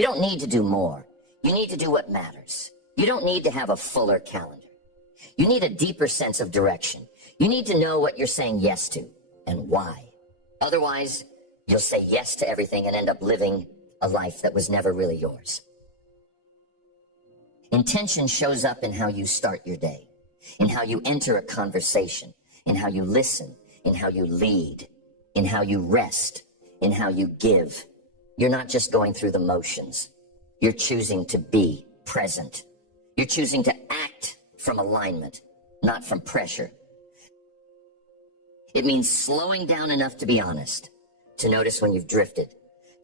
You don't need to do more. You need to do what matters. You don't need to have a fuller calendar. You need a deeper sense of direction. You need to know what you're saying yes to and why. Otherwise, you'll say yes to everything and end up living a life that was never really yours. Intention shows up in how you start your day, in how you enter a conversation, in how you listen, in how you lead, in how you rest, in how you give. You're not just going through the motions. You're choosing to be present. You're choosing to act from alignment, not from pressure. It means slowing down enough to be honest, to notice when you've drifted,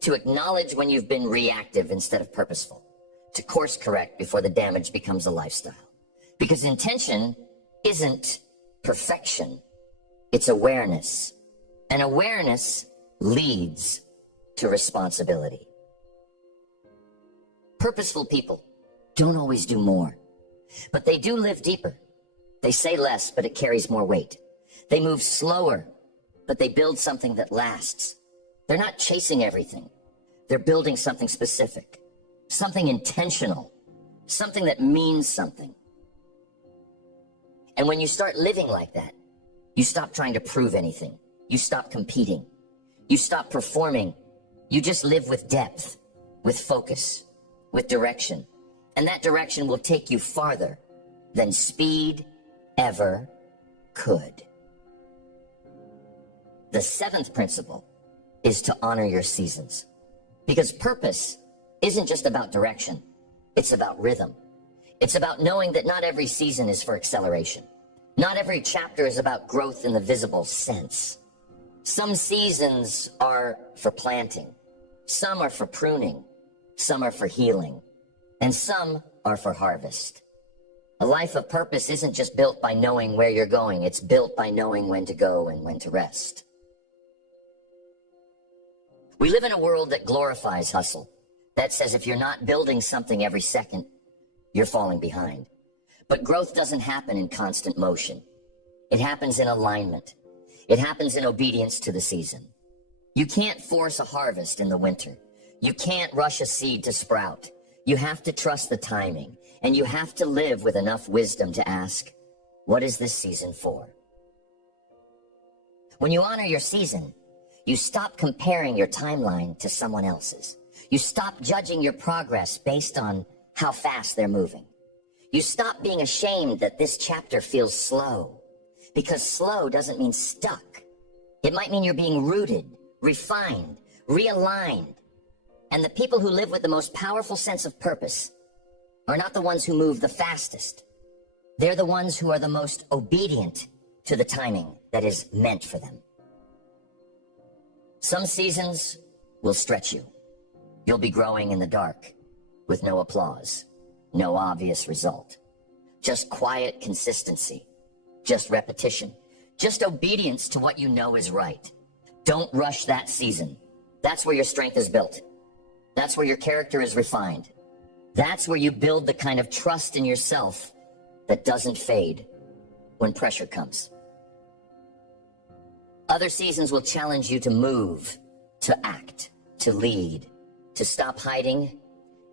to acknowledge when you've been reactive instead of purposeful, to course correct before the damage becomes a lifestyle. Because intention isn't perfection, it's awareness. And awareness leads to responsibility. Purposeful people don't always do more, but they do live deeper. They say less, but it carries more weight. They move slower, but they build something that lasts. They're not chasing everything. They're building something specific, something intentional, something that means something. And when you start living like that, you stop trying to prove anything. You stop competing. You stop performing. You just live with depth, with focus, with direction. And that direction will take you farther than speed ever could. The seventh principle is to honor your seasons. Because purpose isn't just about direction. It's about rhythm. It's about knowing that not every season is for acceleration. Not every chapter is about growth in the visible sense. Some seasons are for planting. Some are for pruning. Some are for healing. And some are for harvest. A life of purpose isn't just built by knowing where you're going. It's built by knowing when to go and when to rest. We live in a world that glorifies hustle, that says if you're not building something every second, you're falling behind. But growth doesn't happen in constant motion. It happens in alignment. It happens in obedience to the season. You can't force a harvest in the winter. You can't rush a seed to sprout. You have to trust the timing, and you have to live with enough wisdom to ask, what is this season for? When you honor your season, you stop comparing your timeline to someone else's. You stop judging your progress based on how fast they're moving. You stop being ashamed that this chapter feels slow, because slow doesn't mean stuck. It might mean you're being rooted, refined, realigned. And the people who live with the most powerful sense of purpose are not the ones who move the fastest. They're the ones who are the most obedient to the timing that is meant for them. Some seasons will stretch you. You'll be growing in the dark with no applause, no obvious result. Just quiet consistency, just repetition, just obedience to what you know is right. Don't rush that season. That's where your strength is built. That's where your character is refined. That's where you build the kind of trust in yourself that doesn't fade when pressure comes. Other seasons will challenge you to move, to act, to lead, to stop hiding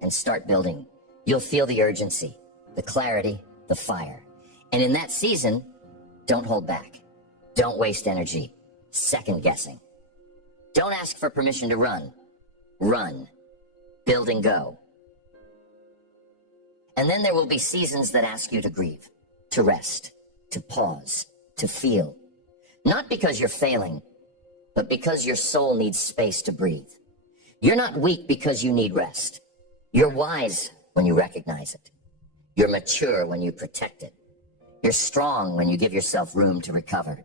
and start building. You'll feel the urgency, the clarity, the fire. And in that season, don't hold back. Don't waste energy second guessing. Don't ask for permission to run. Run. Build and go. And then there will be seasons that ask you to grieve, to rest, to pause, to feel. Not because you're failing, but because your soul needs space to breathe. You're not weak because you need rest. You're wise when you recognize it. You're mature when you protect it. You're strong when you give yourself room to recover.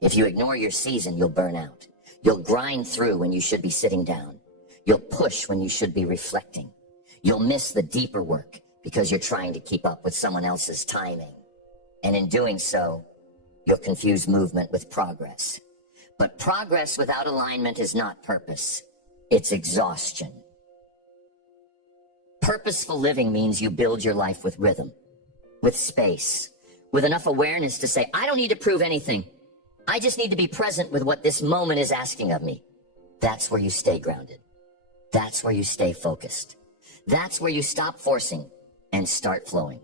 If you ignore your season, you'll burn out. You'll grind through when you should be sitting down. You'll push when you should be reflecting. You'll miss the deeper work because you're trying to keep up with someone else's timing. And in doing so, you'll confuse movement with progress. But progress without alignment is not purpose. It's exhaustion. Purposeful living means you build your life with rhythm, with space, with enough awareness to say, I don't need to prove anything. I just need to be present with what this moment is asking of me. That's where you stay grounded. That's where you stay focused. That's where you stop forcing and start flowing.